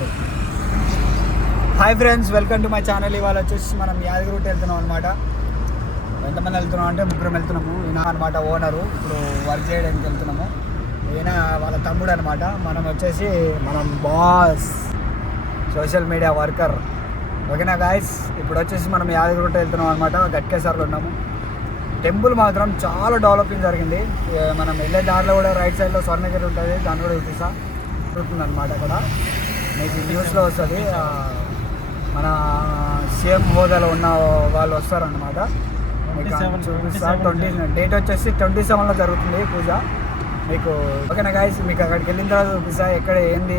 చూడండి. Hi friends, welcome to my channel. ఇవాళ వచ్చేసి మనం యాదగిరి వెళ్తున్నాం అనమాట. ఎంతమంది వెళ్తున్నాం అంటే ముగ్గురం వెళ్తున్నాము. ఈయన అనమాట ఓనరు, ఇప్పుడు వర్క్ చేయడానికి వెళ్తున్నాము. ఈయన వాళ్ళ తమ్ముడు అనమాట. మనం వచ్చేసి మనం బాస్ సోషల్ మీడియా వర్కర్. ఓకేనా గాయస్, ఇప్పుడు వచ్చేసి మనం యాదగిరి వెళ్తున్నాం అనమాట. గట్కేసర్లో ఉన్నాము. టెంపుల్ మాత్రం చాలా డెవలపింగ్ జరిగింది. మనం వెళ్ళే దారిలో కూడా రైట్ సైడ్లో స్వర్ణగిరి ఉంటుంది, దాన్ని కూడా చూపిస్తుంది అనమాట. అక్కడ మీకు న్యూస్లో వస్తుంది. మన సీఎం హోదాలో ఉన్న వాళ్ళు వస్తారనమాట. మీకు చూపిస్తా. డేట్ వచ్చేసి 27లో జరుగుతుంది పూజ మీకు. ఓకేనా గాయస్, మీకు అక్కడికి వెళ్ళిన తర్వాత చూపిస్తా ఎక్కడ ఏంది,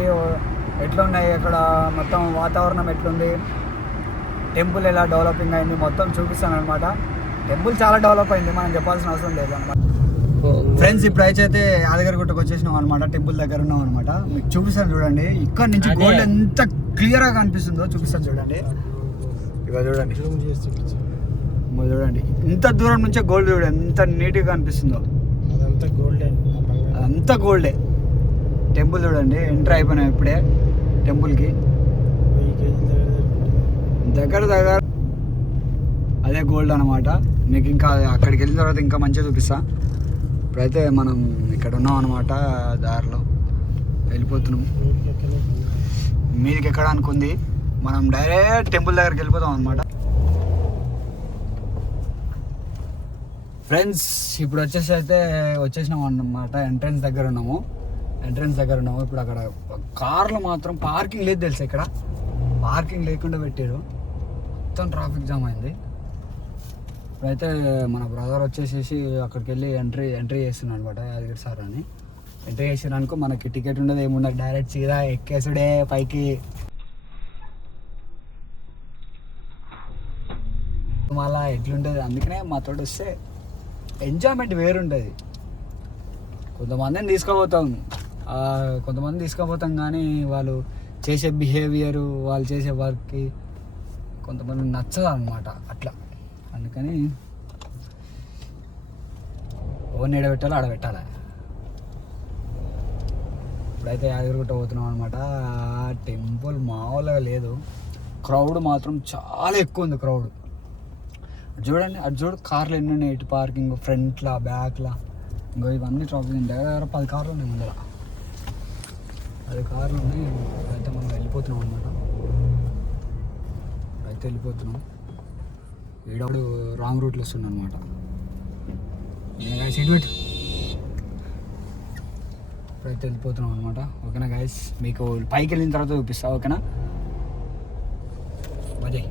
ఎట్లున్నాయి అక్కడ మొత్తం వాతావరణం ఎట్లుంది, టెంపుల్ ఎలా డెవలపింగ్ అయింది మొత్తం చూపిస్తాను అనమాట. టెంపుల్ చాలా డెవలప్ అయింది, మనం చెప్పాల్సిన అవసరం లేదు అనమాట. ఫ్రెండ్స్, ఇప్పుడు అయితే యాదగిరి గుట్టకు వచ్చేసినాం అనమాట. టెంపుల్ దగ్గర ఉన్నాం అనమాట. మీకు చూపిస్తాను చూడండి. ఇక్కడ నుంచి గోల్డ్ ఎంత క్లియర్గా కనిపిస్తుందో చూపిస్తాను చూడండి. ఇక చూడండి, చూడండి ఇంత దూరం నుంచే గోల్డ్ చూడండి ఎంత నీట్గా కనిపిస్తుందో. అదంతా గోల్డే. టెంపుల్ చూడండి, ఎంటర్ అయిపోయినాం ఇప్పుడే టెంపుల్కి. దగ్గర అదే గోల్డ్ అనమాట. మీకు ఇంకా అక్కడికి వెళ్ళిన తర్వాత ఇంకా మంచిగా చూపిస్తా. ఇప్పుడైతే మనం ఇక్కడ ఉన్నాం అనమాట. దారిలో వెళ్ళిపోతున్నాం. మీదికి ఎక్కడానికి ఉంది, మనం డైరెక్ట్ టెంపుల్ దగ్గరికి వెళ్ళిపోతాం అనమాట. ఫ్రెండ్స్, ఇప్పుడు వచ్చేసినాం అన్నమాట. ఎంట్రన్స్ దగ్గర ఉన్నాము. ఇప్పుడు అక్కడ కార్లు మాత్రం పార్కింగ్ లేదు తెలుసా. ఇక్కడ పార్కింగ్ లేకుండా పెట్టాడు, మొత్తం ట్రాఫిక్ జామ్ అయింది. ఇప్పుడైతే మన బ్రదర్ వచ్చేసేసి అక్కడికి వెళ్ళి ఎంట్రీ చేస్తున్నాడు అనమాట. యాదగిరి సార్ అని ఎంట్రీ చేసినానుకో మనకి టికెట్ ఉండదు, ఏముండదు, డైరెక్ట్ సీదా ఎక్కేసుడే పైకి. మళ్ళా ఎట్లుంటుంది, అందుకనే మాతోటి వస్తే ఎంజాయ్మెంట్ వేరుంటుంది. కొంతమందిని తీసుకోపోతాం కానీ వాళ్ళు చేసే బిహేవియరు, వాళ్ళు చేసే వర్క్కి కొంతమంది నచ్చదు అనమాట. అట్లా అందుకని ఓన్ ఎడబెట్టాలో ఆడబెట్టాలి. ఇప్పుడైతే యాదగిరిగుట్ట పోతున్నాం అనమాట. టెంపుల్ మామూలుగా లేదు, క్రౌడ్ మాత్రం చాలా ఎక్కువ ఉంది. క్రౌడ్ చూడండి, అటు చూడు కార్లు ఎన్ని ఉన్నాయి, ఇటు పార్కింగ్, ఫ్రంట్లా బ్యాక్లా, ఇంకో ఇవన్నీ ట్రాఫిక్. దగ్గర 10 కార్లు ఉన్నాయి ముందర, 10 కార్లు ఉన్నాయి. అయితే మనం వెళ్ళిపోతున్నాం అనమాట. వెళ్ళిపోతున్నాం. ఈడప్పుడు రాంగ్ రూట్లో వస్తుంది అనమాట. సీట్ పెట్టి ఇప్పుడైతే వెళ్ళిపోతున్నాం అనమాట. ఓకేనా గైస్, మీకు పైకి వెళ్ళిన తర్వాత చూపిస్తా. ఓకేనా, అదే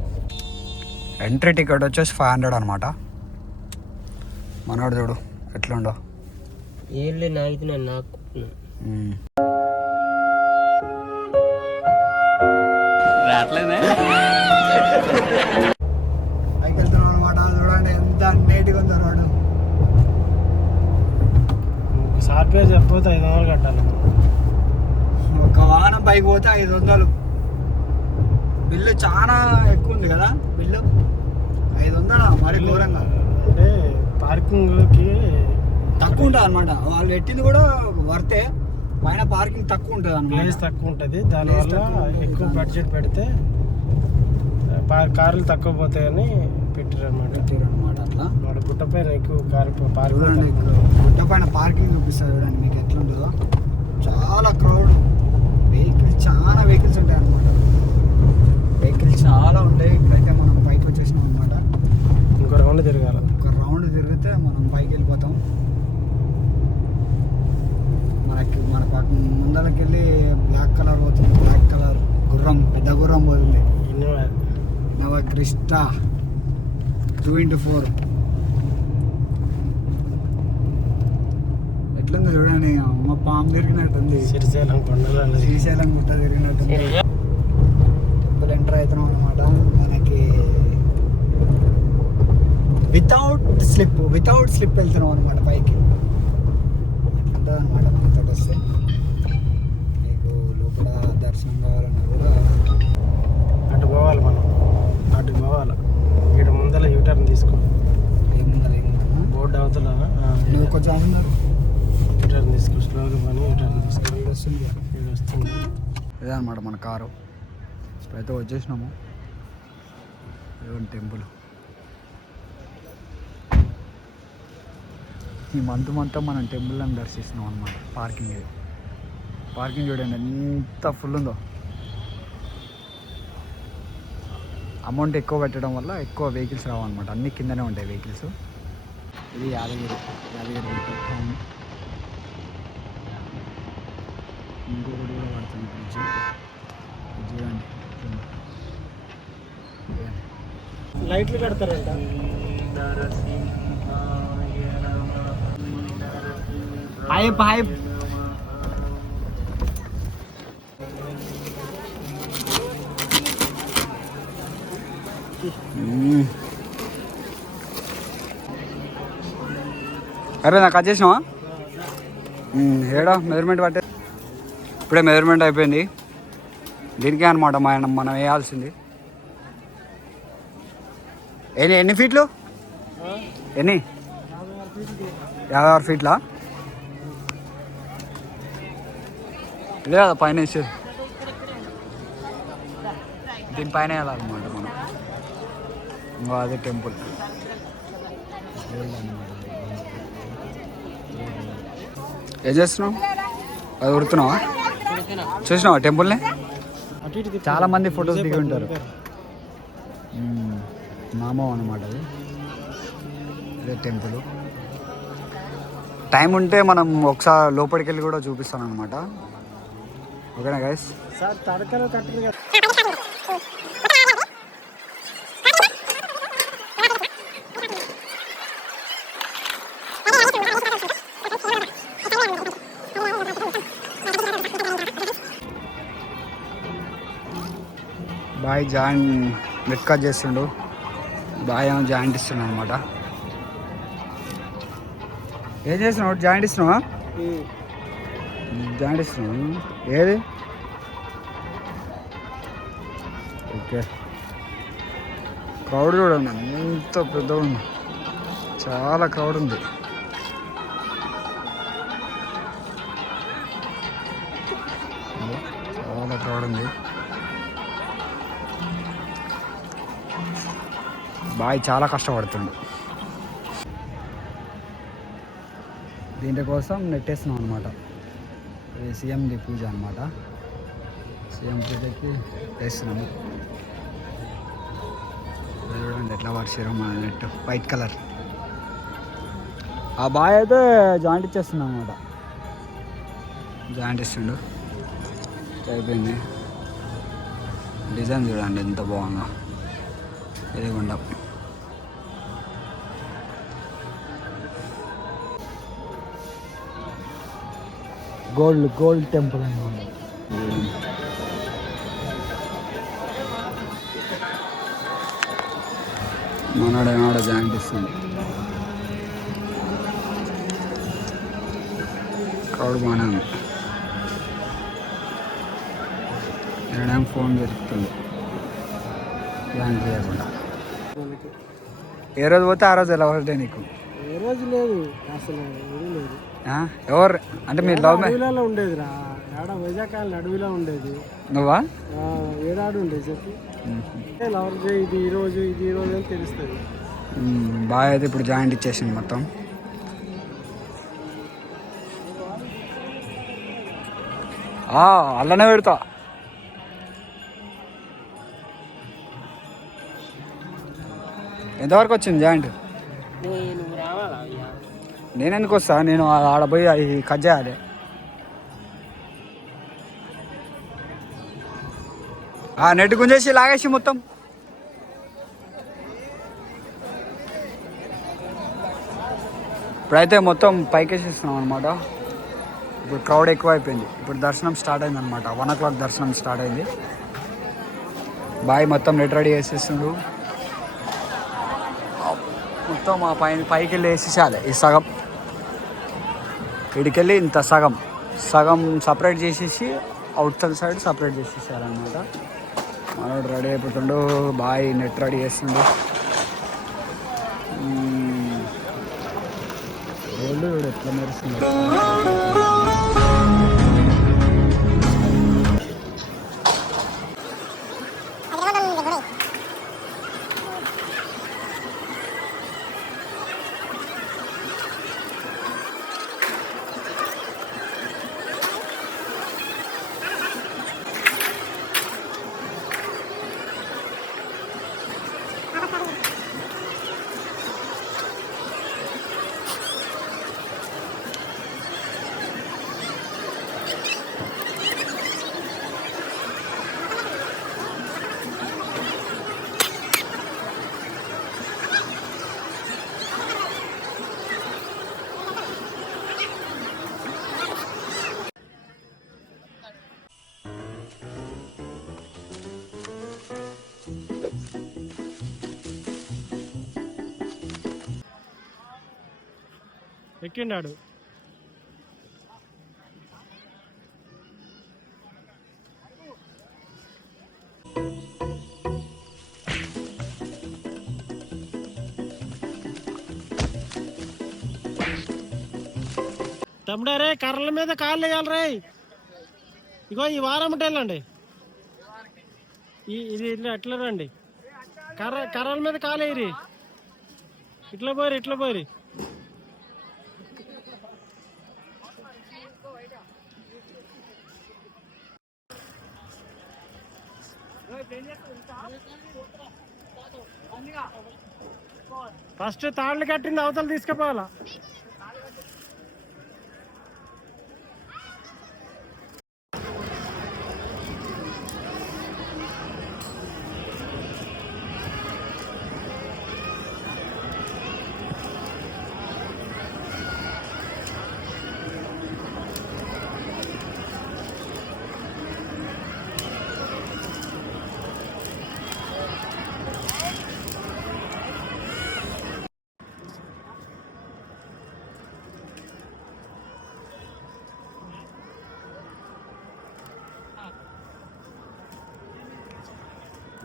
ఎంట్రీ టికెట్ వచ్చేసి 500 అనమాట. మనోడు చూడు ఎట్లుండో. రావట్లేదే పైకి వెళ్తున్నాం అనమాట. చూడండి ఎంత నీట్గా ఉందో రోడ్డు. సాఫ్ట్వేర్ చెప్పితే 500 కట్టాలి. ఒక వాహనం పైకి పోతే 500. బిల్లు చాలా ఎక్కువ ఉంది కదా. బిల్లు 500 మరి ఘోరంగా. అంటే పార్కింగ్కి తక్కువ ఉంటుంది అనమాట. వాళ్ళు పెట్టింది కూడా వర్తే, పైన పార్కింగ్ తక్కువ ఉంటుంది అన్నమాట. ప్లేస్ తక్కువ ఉంటుంది, దానివల్ల ఎక్కువ బడ్జెట్ పెడితే కార్లు తక్కువ పోతాయని పెట్టారు అనమాట. అట్లా వాడు గుట్ట పైన ఎక్కువ పార్కింగ్, గుట్ట పైన పార్కింగ్ చూపిస్తారు చూడండి మీకు ఎట్లుంటుందో. చాలా క్రౌడ్, చాలా వెహికల్స్ ఉంటాయి అనమాట. వెహికల్స్ చాలా ఉంటాయి. ఇప్పుడైతే మనం పైకి వచ్చేసినాం అనమాట. ఇంకో రౌండ్ తిరగాలి. ఒక రౌండ్ తిరిగితే మనం పైకి వెళ్ళిపోతాం. మన పక్క ముందరకి వెళ్ళి బ్లాక్ కలర్ పోతుంది. బ్లాక్ కలర్ గుర్రం, పెద్ద గుర్రం పోతుంది. నవ క్రిస్టా 2x4 ఎట్లుంది చూడండి. అమ్మ పాము తిరిగినట్టుంది. శ్రీశైలం గుట్ట తిరిగినట్టుంది. టెంపుల్ ఎంటర్ అవుతున్నాం అనమాట. మనకి వితౌట్ స్లిప్ వెళ్తున్నాం అనమాట పైకి. ఎట్లుంటుంది అనమాట మనతో వస్తే. మీకు లోపల దర్శనం కావాలన్నా కూడా అటు పోవాలి. ఇక్కడ ముందర యూటర్న్ తీసుకో. బోర్డు అవతల నువ్వు కొంచెం యూటర్న్ తీసుకో. స్లోగా పని యూటర్న్ తీసుకో. వస్తుంది. ఇదే అనమాట మన కారు. ఇప్పుడైతే వచ్చేసినాము టెంపుల్. ఈ మంత్ మొత్తం మనం టెంపుల్ని దర్శిస్తున్నాం అనమాట. పార్కింగ్ చూడండి ఎంత ఫుల్ ఉందో. అమౌంట్ ఎక్కువ పెట్టడం వల్ల ఎక్కువ వెహికల్స్ రావన్నమాట. అన్నీ కిందనే ఉంటాయి వెహికల్స్. ఇది యాదగిరి టౌన్. ఇంకొకటి కూడా పడుతుంది బ్రిడ్జ్. చూడండి లైట్లు కడతారంట. హైప్ అరే నాకు వచ్చేసినావా? ఏడా మెజర్మెంట్ పట్టే. ఇప్పుడే మెజర్మెంట్ అయిపోయింది. దీనికే అనమాట మనం వేయాల్సింది. ఎన్ని ఫీట్లు? 56 ఫీట్లా? లేదా పైన వేసేది. దీనిపైన వెళ్ళాలన్నమాట మనం. ఇంకా అదే టెంపుల్. ఏం చేస్తున్నావు? అది ఉడుతున్నావా? చూసినావా టెంపుల్ని? చాలా మంది ఫొటోస్ దిగి ఉంటారు. నామం అనమాట అది. అదే టెంపుల్. టైం ఉంటే మనం ఒకసారి లోపలికి వెళ్ళి కూడా చూపిస్తాను అనమాట. ఓకేనా గైస్? బాయ్ నెట్ కట్ చేస్తుండు. బాయ్ ఏమో జాయింట్ ఇస్తున్నాడు అనమాట. ఏం చేస్తున్నావు? జాయింట్ ఇస్తున్నావా? జాయింట్ ఇస్తున్నావు. ఏది? ఓకే. క్రౌడ్ చూడండి ఎంత పెద్ద ఉంది. చాలా క్రౌడ్ ఉంది. చాలా క్రౌడ్ ఉంది. బాయ్ చాలా కష్టపడుతుండు. దీనికోసం నెట్టేస్తున్నాం అనమాట. ఇది సీఎంది పూజ అనమాట. సీఎం పూజకి వేస్తున్నాము. చూడండి ఎట్లా వర్షారు మన నెట్ వైట్ కలర్. ఆ బాయ్ అయితే జాయింట్ ఇచ్చేస్తున్నాం అనమాట. జాయింట్ ఇస్తుండు. అయిపోయింది. డిజైన్ చూడండి ఎంత బాగుందో. ఎదుగుండా గోల్డ్ టెంపుల్ అన్నమాట. మనోడ జాయింట్ ఇస్తుంది. క్రౌడ్ బాగానే ఉంది. నేనేం ఫోన్ దొరుకుతుంది జాయింట్ చేయకుండా. ఏ రోజు పోతే ఆ రోజు ఎలా వస్తే నీకు? ఏ రోజు లేదు అసలు. లేదు. ఎవరు అంటే మీరు లవ్ అడవిలో ఉండేదిరా. ఏడ వైజాగ్ అడవిలో ఉండేది. నువ్వా? ఏడాడు ఉండేది చెప్పి లవర్ ఇది ఈ రోజు అని తెలుస్తుంది. బాగా అయితే ఇప్పుడు జాయింట్ ఇచ్చేసింది మొత్తం. అల్లనే పెడతా. ఎంతవరకు వచ్చింది జాయింట్? నేను ఎందుకు వస్తా? నేను ఆడపోయి అవి కట్ చేయాలి. నెట్ గుంజేసి లాగేసి మొత్తం. ఇప్పుడైతే మొత్తం పైకేసిస్తున్నాం అనమాట. ఇప్పుడు క్రౌడ్ ఎక్కువ అయిపోయింది. ఇప్పుడు దర్శనం స్టార్ట్ అయింది అనమాట. 1 o'clock దర్శనం స్టార్ట్ అయింది. బాయ్ మొత్తం నెట్ రెడీ చేసేస్తుండు. మొత్తం ఆ పైకి వెళ్ళి వేసేసాలి. ఈ సగం ఇడికెళ్ళి ఇంత సగం సపరేట్ చేసేసి అవుట్ సైడ్ సపరేట్ చేసేసారనమాట. మనోడు రెడీ అయిపోతుండు. బాయ్ నెట్ రెడీ చేస్తుండు. గోల్డ్ ఎట్లా మెరుస్తుంది. ఎక్కిండాడు. తమ్ముడారే కర్రల మీద కాళ్ళు వేయాలి రే. ఇగో ఈ వారం వెళ్ళండి. ఇది ఇట్లా ఎట్లా రండి, కర్రల మీద కాలు వేయరి. ఇట్లా పోయి ఫస్ట్ తాళ్ళు కట్టింది అవతల తీసుకుపోవాలా.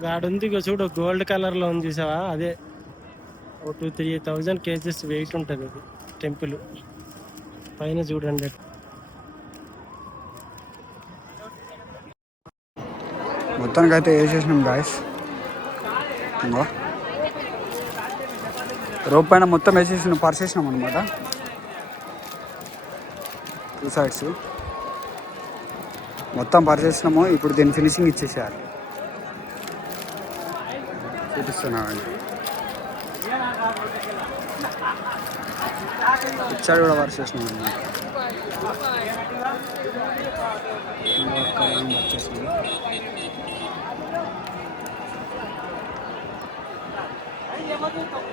గాడుంది చూడు, గోల్డ్ కలర్ లో ఉంది చూసావా, అదే 2,000-3,000 kgs వెయిట్ ఉంటుంది అది టెంపుల్ పైన చూడండి. మొత్తానికి అయితే వేసేసినాం గాయస్. ఇంకో రోప్ పైన మొత్తం వేసేసినాం, పరిచేసినాం అనమాట 2 sides మొత్తం పరిచేసినాము. ఇప్పుడు దీన్ని ఫినిషింగ్ ఇచ్చేసేయాలి. చూపిస్తున్నామండి, ఇచ్చాడు కూడా వర్క్ చేసినాం అన్నమాట.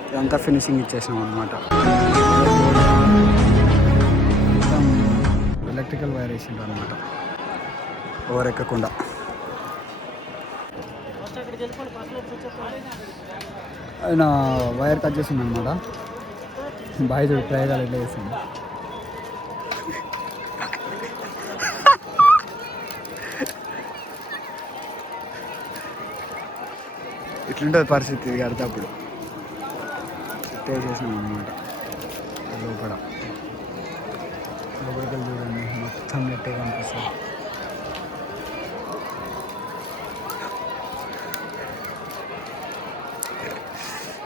ఇదంతా ఫినిషింగ్ ఇచ్చేసినాం అనమాట. ఎలక్ట్రికల్ వైర్ వేసిండు అనమాట, ఓవర్ ఎక్కకుండా. ఆయన వైర్ కట్ చేసింది అనమాట. బాయ్ చూడు ప్రయోగాలు ఎట్లా చేసింది. ఇట్లుంటుంది పరిస్థితి. ఇది కడితేప్పుడు చేసినాం అనమాట. లోపలికి చూడండి, మొత్తం నెట్టే కనిపిస్తుంది.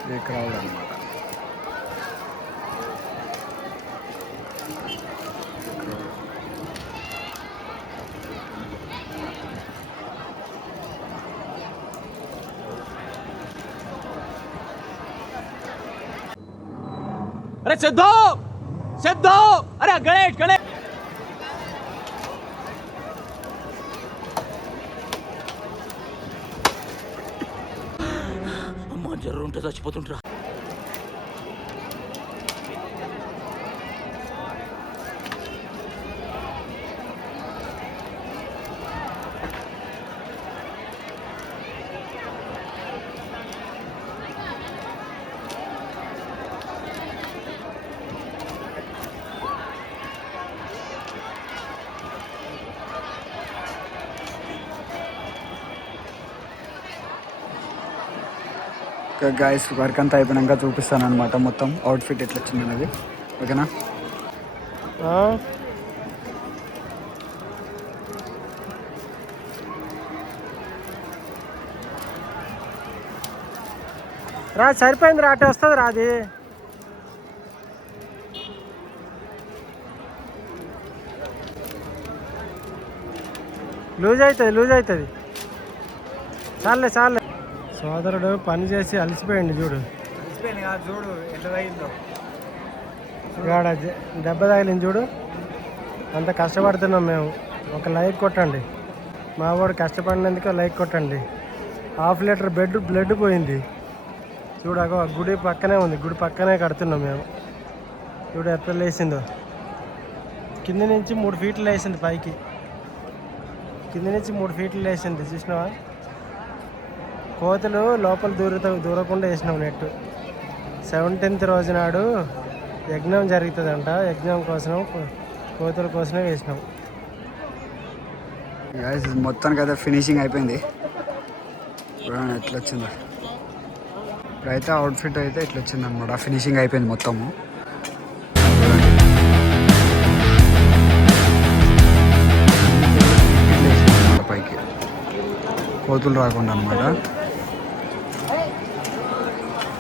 ఇది క్రౌడ్ అనమాట. अरे सिद्धो सिद्धो, अरे गणेश गणेश. అమ్మా జర్రు ఉంటే చచ్చిపోతుంటరా. గాయస్ వర్క్ అంతా అయిపోయినాక చూపిస్తాను అనమాట మొత్తం అవుట్ఫిట్ ఎట్లా వచ్చిందన్నది. ఓకేనా? రా, సరిపోయింది రా, అటు వస్తుంది రా. అది లూజ్ అవుతుంది. చాలే. సోదరుడు పని చేసి అలసిపోయింది చూడు. చూడు ఎట్లా తగిలిందో. ఇవాడ దెబ్బ తగిలింది చూడు. అంత కష్టపడుతున్నాం మేము. ఒక లైక్ కొట్టండి, మా వాడు కష్టపడినందుకు లైక్ కొట్టండి. 1/2 లీటర్ బ్లడ్ పోయింది చూడు. అగో గుడి పక్కనే ఉంది, గుడి పక్కనే కడుతున్నాం మేము. చూడు ఎట్లా లేచిందో. కింద నుంచి 3 ఫీట్లు లేచింది పైకి. కింద నుంచి 3 ఫీట్లు లేచింది చూసినావా. కోతులు లోపల దూరకుండా వేసినాం నెట్. 17th రోజు నాడు యజ్ఞం జరుగుతుందంట, యజ్ఞం కోసం కోతుల కోసమే వేసినాం. మొత్తానికి అయితే ఫినిషింగ్ అయిపోయింది. చూడండి ఎట్లా వచ్చిందో. ఇప్పుడైతే అవుట్ఫిట్ అయితే ఇట్లా వచ్చింది అనమాట. ఫినిషింగ్ అయిపోయింది మొత్తము. పైకి కోతులు రాకుండా అనమాట.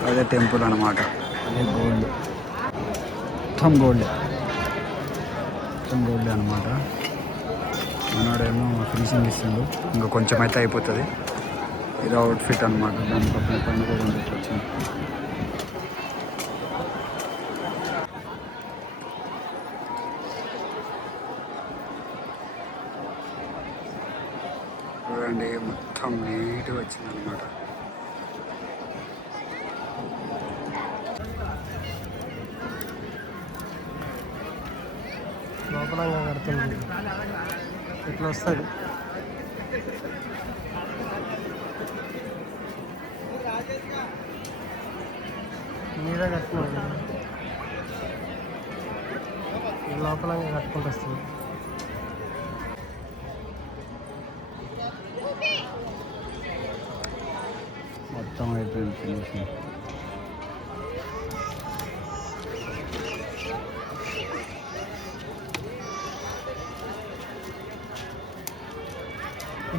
అదే టెంపుల్ అనమాట. అదే గోల్డ్, మొత్తం గోల్డ్, మొత్తం గోల్డ్ అనమాట. మనోడేమో ఫినిషింగ్ ఇస్తుండు, ఇంకా కొంచెం అయితే అయిపోతుంది. ఇది అవుట్ఫిట్ అనమాట. దాని పక్కన పైన కూడా వచ్చింది. చూడండి మొత్తం నీట్గా వచ్చింది అనమాట. లోపలంగా కడుతుంది, ఇట్లా వస్తుంది. మీద కట్టినాం, లోపలంగా కట్టుకుంటూ వస్తుంది. మొత్తం అయిపోయింది ఫినిషింగ్.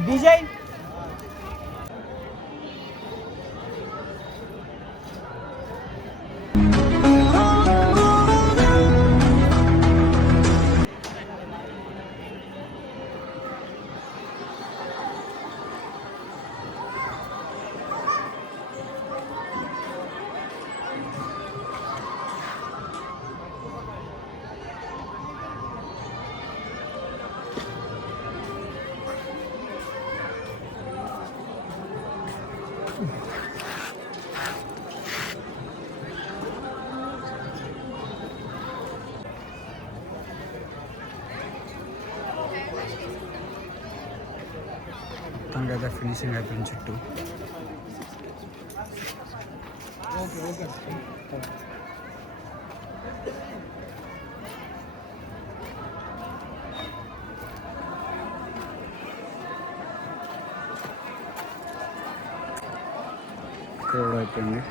డీజే మొత్తానికి అయితే ఫినిషింగ్ అయిపోయింది చుట్టూ. ఇక్కడ అయిపోయింది.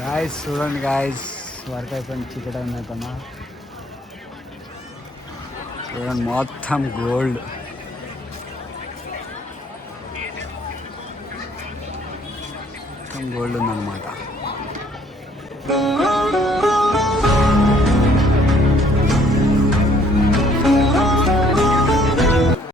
గాయస్ చూడండి గాయస్, వర్క్ అయిపోయింది. చికెట్ అయిపోయినా చూడండి మొత్తం గోల్డ్. మొత్తం గోల్డ్ ఉందన్నమాట.